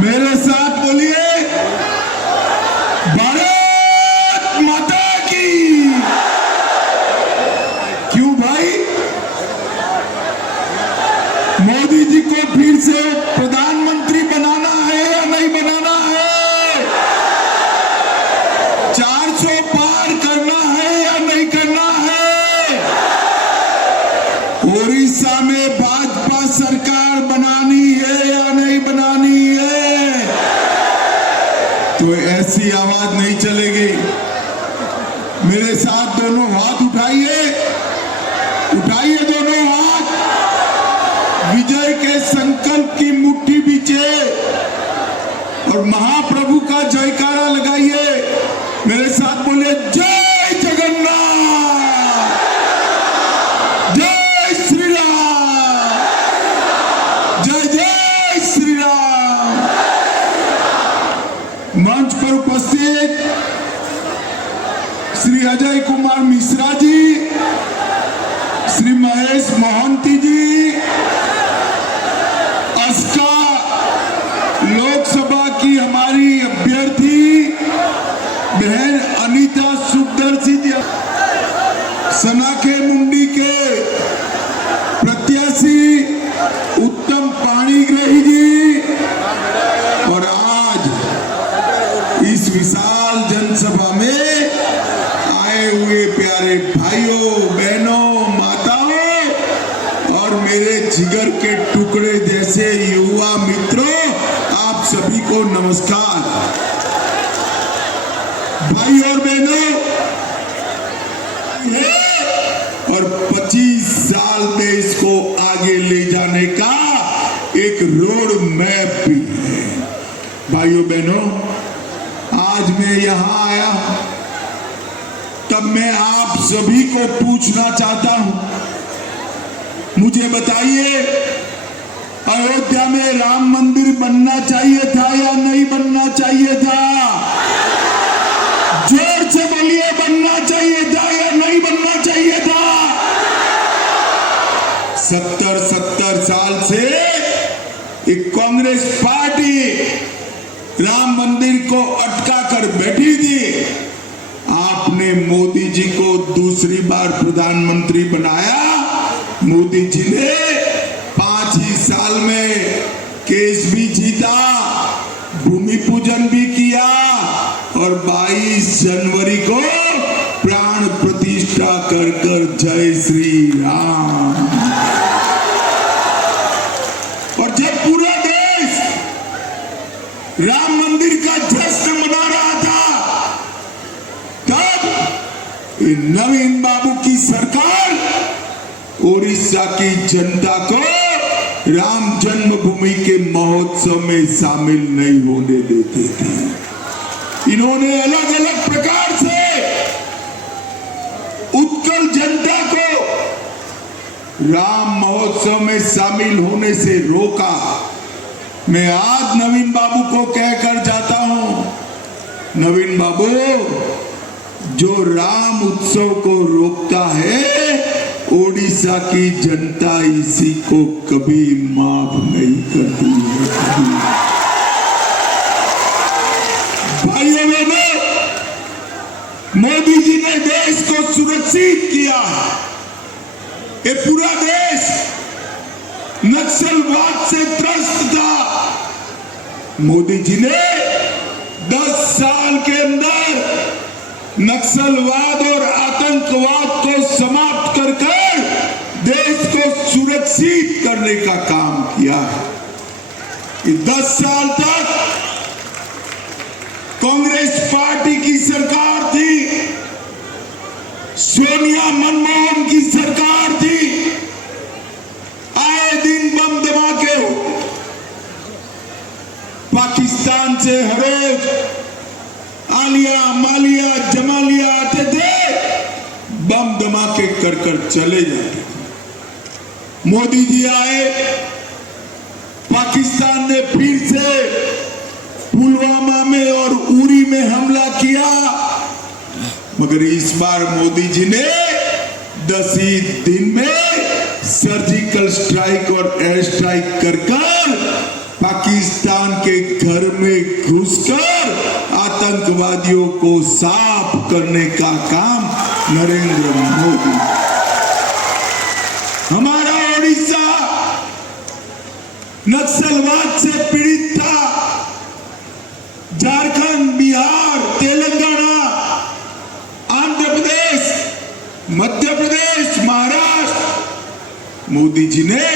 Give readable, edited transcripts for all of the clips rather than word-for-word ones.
मेरे साथ बोलिए भारत माता की। क्यों भाई? मोदी जी को फिर से प्रधानमंत्री बनाना है या नहीं बनाना है? 400 पार करना है या नहीं करना है? उड़ीसा में भाजपा सरकार बनानी है या नहीं बनानी है? तो ऐसी आवाज नहीं चलेगी। मेरे साथ दोनों हाथ उठाइए, उठाइए दोनों हाथ, विजय के संकल्प की मुट्ठी बीचे और महाप्रभु का जयकारा लगाइए। मेरे साथ बोले जय जगन्नाथ, जय श्री राम, जय जय श्री राम। मंच पर उपस्थित श्री अजय कुमार मिश्रा जी, श्री महेश मोहंती जी, अस्का लोकसभा की हमारी अभ्यर्थी बहन अनीता सुखदर्शी जी, सनाखे मुंडी के प्रत्याशी उत्तम पाणीग्राही जी, और आज इस विशाल जनसभा में आए हुए प्यारे भाइयों बहनों माताओं और मेरे जिगर के टुकड़े जैसे युवा मित्रों, आप सभी को नमस्कार। भाई और बहनों, और 25 साल देश को आगे ले जाने का एक रोड मैप भी है। भाइयों बहनों, आज मैं यहाँ आया तब मैं आप सभी को पूछना चाहता हूं, मुझे बताइए अयोध्या में राम मंदिर बनना चाहिए था या नहीं बनना चाहिए था? जोर से बोलिए, बनना चाहिए था या नहीं बनना चाहिए था? 70 साल से एक कांग्रेस पार्टी राम मंदिर को अटका कर बैठी थी। आपने मोदी जी को दूसरी बार प्रधानमंत्री बनाया। मोदी जी ने 5 ही साल में केस भी जीता, भूमि पूजन भी किया और 22 जनवरी को प्राण प्रतिष्ठा कर कर जय श्री राम। और जब पूरा देश राम मंदिर का जश्न मना रहा था, तब नवीन बाबू की सरकार उड़ीसा की जनता को राम जन्मभूमि के महोत्सव में शामिल नहीं होने देते थे। इन्होंने अलग अलग प्रकार से उत्कल जनता को राम महोत्सव में शामिल होने से रोका। मैं आज नवीन बाबू को कहकर जाता हूं, नवीन बाबू, जो राम उत्सव को रोकता है, ओडिशा की जनता इसी को कभी माफ नहीं करती है। भाइयों बहनों, मोदी जी ने देश को सुरक्षित किया। ये पूरा देश नक्सलवाद से त्रस्त था। मोदी जी ने 10 साल के अंदर नक्सलवाद और आतंकवाद को समाप्त कर कर देश को सुरक्षित करने का काम किया है। 10 साल तक कांग्रेस पार्टी की सरकार थी, सोनिया मनमोहन की सरकार थी। आए दिन बम धमाके हो, पाकिस्तान से हर रोज आलिया मालिया जमालिया आते थे, बम धमाके कर कर चले जाते थे। मोदी जी आए, पाकिस्तान ने फिर से पुलवामा में और उरी में हमला किया, मगर इस बार मोदी जी ने 10 ही दिन में सर्जिकल स्ट्राइक और एयर स्ट्राइक कर पाकिस्तान के घर को साफ करने का काम नरेंद्र मोदी। हमारा ओडिशा नक्सलवाद से पीड़ित था। झारखंड, बिहार, तेलंगाना, आंध्र प्रदेश, मध्य प्रदेश, महाराष्ट्र, मोदी जी ने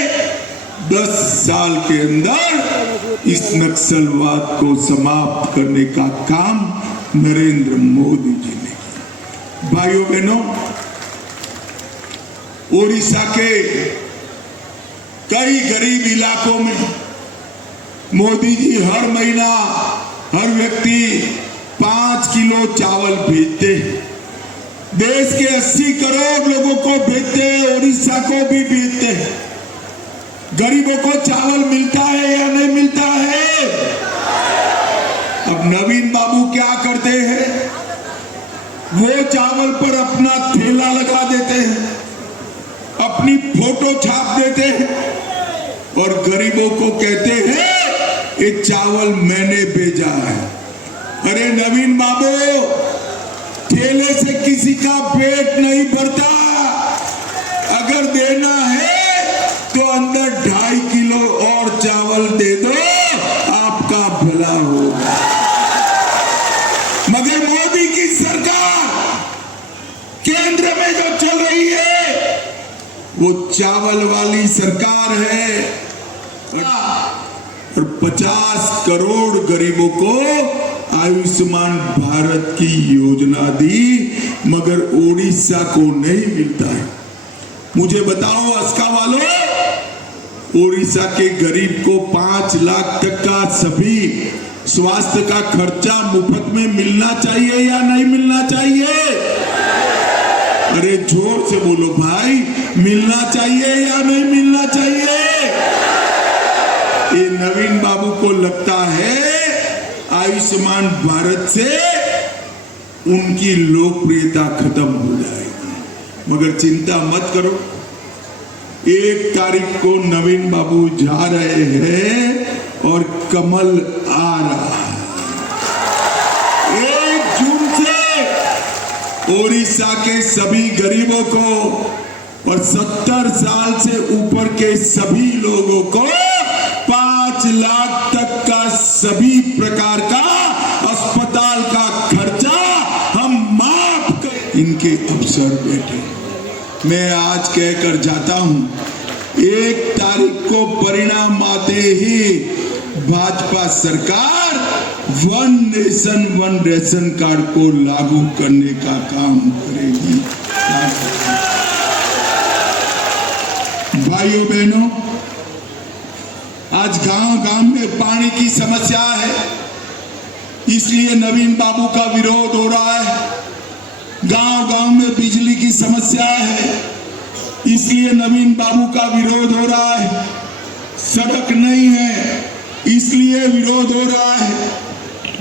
10 साल के अंदर इस नक्सलवाद को समाप्त करने का काम नरेंद्र मोदी जी ने किया। भाइयों बहनों, ओडिशा के कई गरीब इलाकों में मोदी जी हर महीना हर व्यक्ति 5 किलो चावल भेजते हैं। देश के 80 करोड़ लोगों को भेजते हैं, ओडिशा को भी भेजते हैं। गरीबों को चावल मिलता है या नहीं मिलता है? अब नवीन बाबू क्या करते हैं? वो चावल पर अपना ठेला लगा देते हैं, अपनी फोटो छाप देते हैं और गरीबों को कहते हैं ये चावल मैंने भेजा है। अरे नवीन बाबू, ठेले से किसी का पेट नहीं भरता। अगर देना है तो अंदर 2.5 किलो और चावल दे दो, आपका भला होगा। मगर मोदी की सरकार केंद्र में जो चल रही है वो चावल वाली सरकार है और 50 करोड़ गरीबों को आयुष्मान भारत की योजना दी, मगर ओडिशा को नहीं मिलता है। मुझे बताओ अस्का वालों, ओडिशा के गरीब को 5 लाख तक का सभी स्वास्थ्य का खर्चा मुफ्त में मिलना चाहिए या नहीं मिलना चाहिए? अरे जोर से बोलो भाई, मिलना चाहिए या नहीं मिलना चाहिए? ये नवीन बाबू को लगता है आयुष्मान भारत से उनकी लोकप्रियता खत्म हो जाएगी, मगर चिंता मत करो। 1 तारीख को नवीन बाबू जा रहे हैं और कमल आ रहा है। 1 जून से ओडिशा के सभी गरीबों को और 70 साल से ऊपर के सभी लोगों को 5 लाख तक का सभी प्रकार का अस्पताल का खर्चा हम माफ कर। इनके अफसर बैठे, मैं आज कहकर जाता हूं, 1 तारीख को परिणाम आते ही भाजपा सरकार 1 नेशन 1 रेशन कार्ड को लागू करने का काम करेगी। भाइयों बहनों, आज गांव-गांव में पानी की समस्या है, इसलिए नवीन बाबू का विरोध हो रहा है। गांव-गांव में बिजली की समस्या है, इसलिए नवीन बाबू का विरोध हो रहा है। सड़क नहीं है, इसलिए विरोध हो रहा है।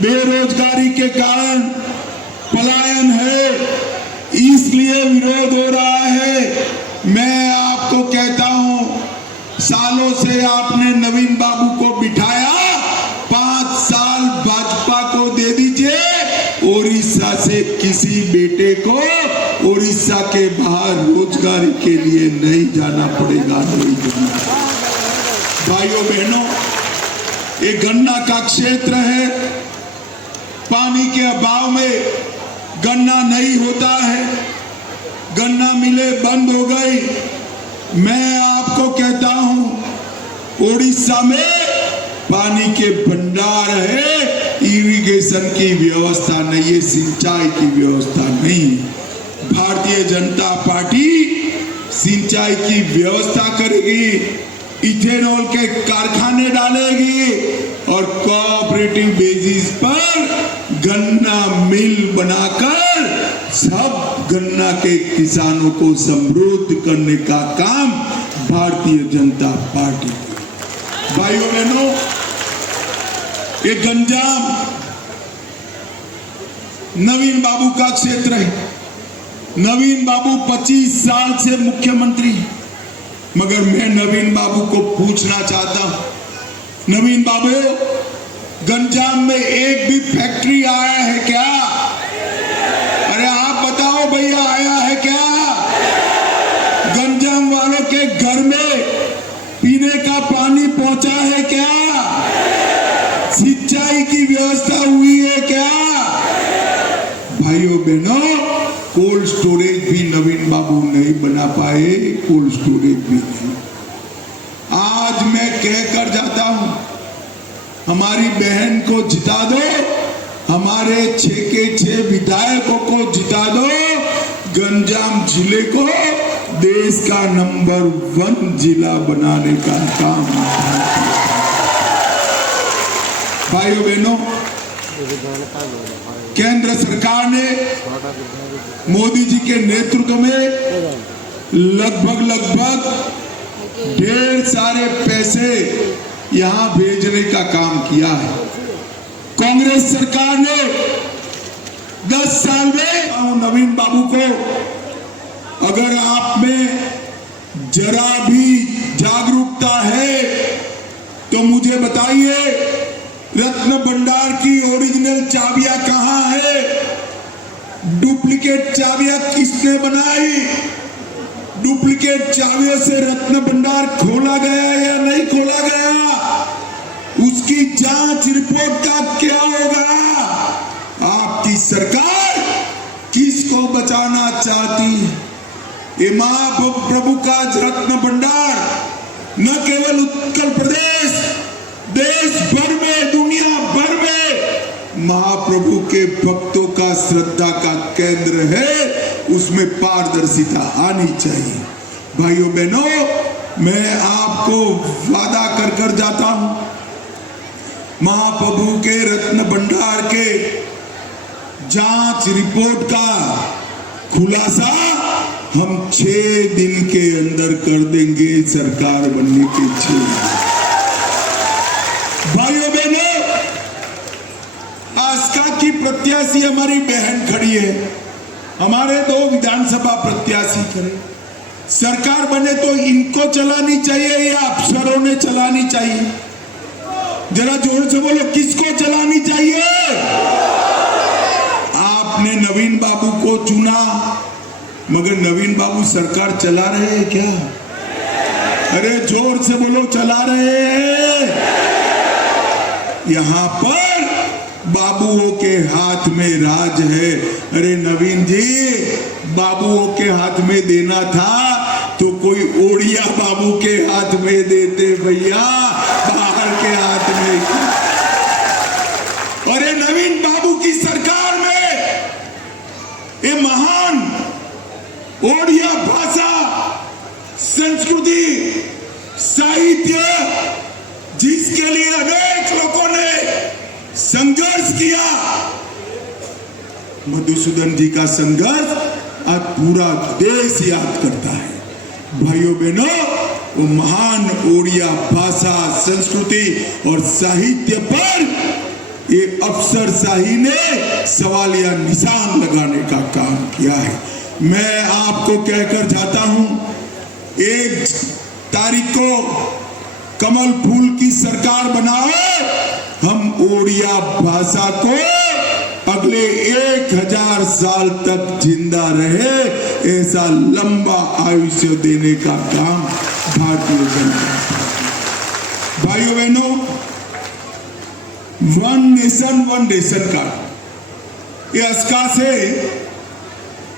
बेरोजगारी के कारण पलायन है, इसलिए विरोध हो रहा है। मैं आपको कहता हूं, सालों से आपने नवीन बाबू को बिठाया, 5 साल भाजपा को दे दीजिए। ओडिशा से किसी बेटे को ओडिशा के बाहर रोजगारी के लिए नहीं जाना पड़ेगा, नहीं जाना। भाइयों बहनों, ये गन्ना का क्षेत्र है, पानी के अभाव में गन्ना नहीं होता है, गन्ना मिलें बंद हो गई। मैं आपको कहता हूं, ओडिशा में पानी के भंडार है, इरिगेशन की व्यवस्था नहीं है, सिंचाई की व्यवस्था नहीं। भारतीय जनता पार्टी सिंचाई की व्यवस्था करेगी, इथेनॉल के कारखाने डालेगी और कोऑपरेटिव बेसिस पर गन्ना मिल बनाकर सब गन्ना के किसानों को समृद्ध करने का काम भारतीय जनता पार्टी की। भाइयों बहनों, ये गंजाम नवीन बाबू का क्षेत्र है। नवीन बाबू 25 साल से मुख्यमंत्री, मगर मैं नवीन बाबू को पूछना चाहता हूं, नवीन बाबू, गंजाम में एक भी फैक्ट्री आया है क्या? पहुंचा है क्या? सिंचाई की व्यवस्था हुई है क्या? भाइयों बहनों, कोल्ड स्टोरेज भी नवीन बाबू नहीं बना पाए, कोल्ड स्टोरेज भी नहीं। आज मैं कहकर जाता हूं, हमारी बहन को जिता दो, हमारे 6 के 6 विधायकों को जिता दो, गंजाम जिले को देश का नंबर 1 जिला बनाने का काम। भाइयों बहनों, केंद्र सरकार ने मोदी जी के नेतृत्व में लगभग ढेर सारे पैसे यहां भेजने का काम किया है। कांग्रेस सरकार ने 10 साल में नवीन बाबू को, अगर आप में जरा भी जागरूकता है तो मुझे बताइए, रत्न भंडार की ओरिजिनल चाबियां कहां है? डुप्लीकेट चाबियां किसने बनाई? डुप्लीकेट चाबियों से रत्न भंडार खोला गया या नहीं खोला गया? उसकी जांच रिपोर्ट का क्या होगा? आपकी सरकार किसको बचाना चाहती है? ये महाप्रभु का रत्न भंडार न केवल उत्तर प्रदेश, देश भर में, दुनिया भर में महाप्रभु के भक्तों का श्रद्धा का केंद्र है, उसमें पारदर्शिता आनी चाहिए। भाइयों बहनों, मैं आपको वादा कर जाता हूं, महाप्रभु के रत्न भंडार के जांच रिपोर्ट का खुलासा हम 6 दिन के अंदर कर देंगे, सरकार बनने के 6। भाइयों बहनों, आस्का की प्रत्याशी हमारी बहन खड़ी है, हमारे 2 विधानसभा प्रत्याशी खड़े। सरकार बने तो इनको चलानी चाहिए या अफसरों ने चलानी चाहिए? जरा जोर से बोलो, किसको चलानी चाहिए? आपने नवीन बाबू को चुना, मगर नवीन बाबू सरकार चला रहे हैं क्या? अरे जोर से बोलो, चला रहे हैं? यहां पर बाबुओं के हाथ में राज है। अरे नवीन जी, बाबुओं के हाथ में देना था तो कोई ओडिया बाबू के हाथ में देते भैया, बाहर के हाथ में। अरे नवीन बाबू की सरकार में ये महान ओडिया भाषा, संस्कृति, साहित्य, जिसके लिए अनेक लोगों ने संघर्ष किया, मधुसूदन जी का संघर्ष आज पूरा देश याद करता है। भाइयों बहनों, वो महान ओडिया भाषा, संस्कृति और साहित्य पर ये अफसरशाही ने सवालिया निशान लगाने का काम किया है। मैं आपको कहकर जाता हूं, 1 तारीख को कमल फूल की सरकार बनाओ, हम ओडिया भाषा को अगले 1000 साल तक जिंदा रहे, ऐसा लंबा आयुष्य देने का काम भारतीय जनता पार्टी। भाइयों बहनों, 1 नेशन 1 रेशन कार्ड, ये आस्का से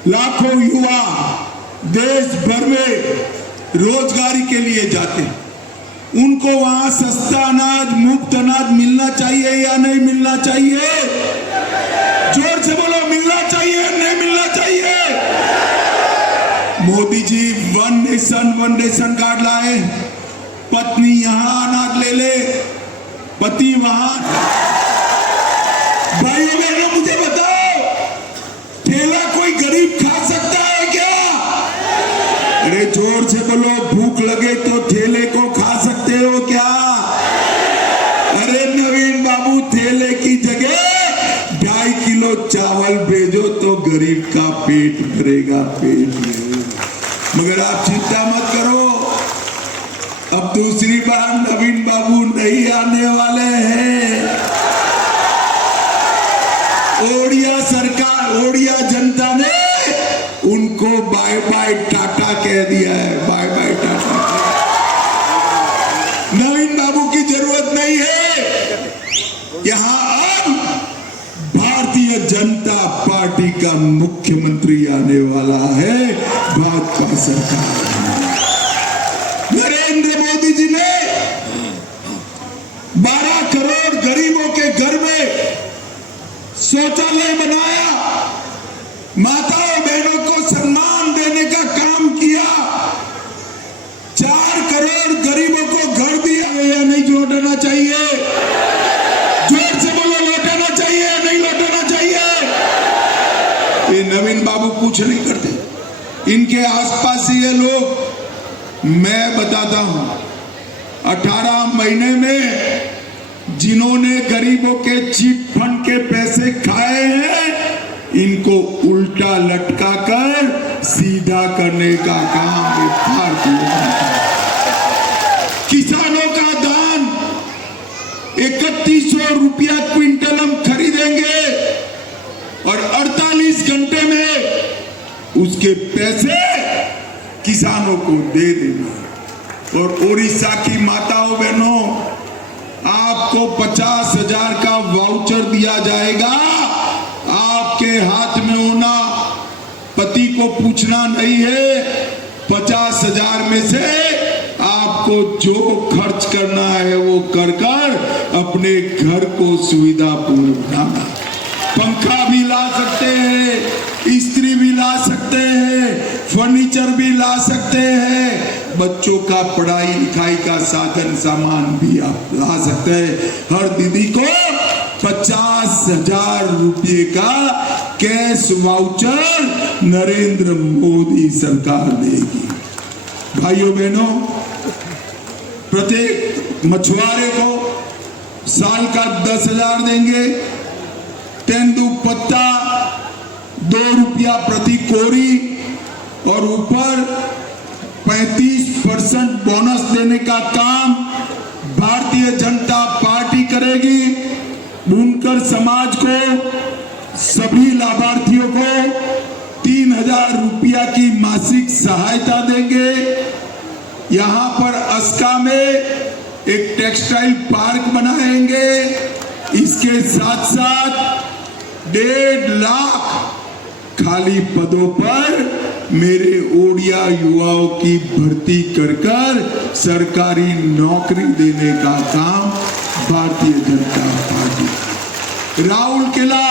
लाखों युवा देश भर में रोजगारी के लिए जाते हैं। उनको वहां सस्ता अनाज, मुफ्त अनाज मिलना चाहिए या नहीं मिलना चाहिए? जोर से बोलो, मिलना चाहिए नहीं मिलना चाहिए? Modi ji 1 nation 1 ration card लाए, पत्नी यहां अनाज ले ले, पति वहां। भाइयों बहनों, मुझे बताओ, ठेला कोई गरीब खा सकता है क्या? अरे जोर से बोलो, भूख लगे तो ठेले को खा सकते हो क्या? अरे नवीन बाबू, ठेले की जगह 2.5 किलो चावल भेजो तो गरीब का पेट भरेगा, पेट भरेगा। मगर आप चिंता मत करो, अब दूसरी बार नवीन बाबू नहीं आने वाले हैं। ओडिया सरकार, ओडिया जनता ने उनको बाय बाय टाटा कह दिया है, बाय बाय टाटा। नवीन बाबू की का मुख्यमंत्री आने वाला है भाजपा सरकार। नरेंद्र मोदी जी ने 12 करोड़ गरीबों के घर में शौचालय बनाया, माताओं बहनों को सम्मान देने का काम किया, 4 करोड़ गरीबों को घर दिया या नहीं लौटाना चाहिए? जोर से बोलो, लौटाना चाहिए या नहीं लौटाना चाहिए? ये नवीन बाबू कुछ नहीं करते, इनके आसपास ये लोग। मैं बताता हूं, 18 महीने में जिन्होंने गरीबों के चिट फंड के पैसे खाए हैं, इनको उल्टा लटका कर सीधा करने का काम भारतीय जनता। किसानों का धान 3100 रुपया क्विंटल हम खरीदेंगे और 48 घंटे में उसके पैसे किसानों को दे देंगे। और उड़ीसा की माताओं बहनों, आपको 50,000 का वाउचर दिया जाएगा। आपके हाथ में होना, पति को पूछना नहीं है। 50,000 में से आपको जो खर्च करना है वो कर अपने घर को सुविधापूर्ण बनाना। पंखा भी ला सकते हैं, इस्त्री भी ला सकते हैं, फर्नीचर भी ला सकते हैं, बच्चों का पढ़ाई लिखाई का साधन सामान भी आप ला सकते हैं। हर दीदी को 50,000 रुपये का कैश वाउचर नरेंद्र मोदी सरकार देगी। भाइयों बहनों, प्रत्येक मछुआरे को साल का 10,000 देंगे। तेंदुपत्ता 2 रुपया प्रति कोरी और ऊपर 35% बोनस देने का काम भारतीय जनता पार्टी करेगी। बुनकर समाज को, सभी लाभार्थियों को 3,000 रुपया की मासिक सहायता देंगे। यहां पर अस्का में एक टेक्सटाइल पार्क बनाएंगे। इसके साथ साथ 1.5 लाख खाली पदों पर मेरे ओडिया युवाओं की भर्ती कर सरकारी नौकरी देने का काम भारतीय जनता पार्टी। राउरकेला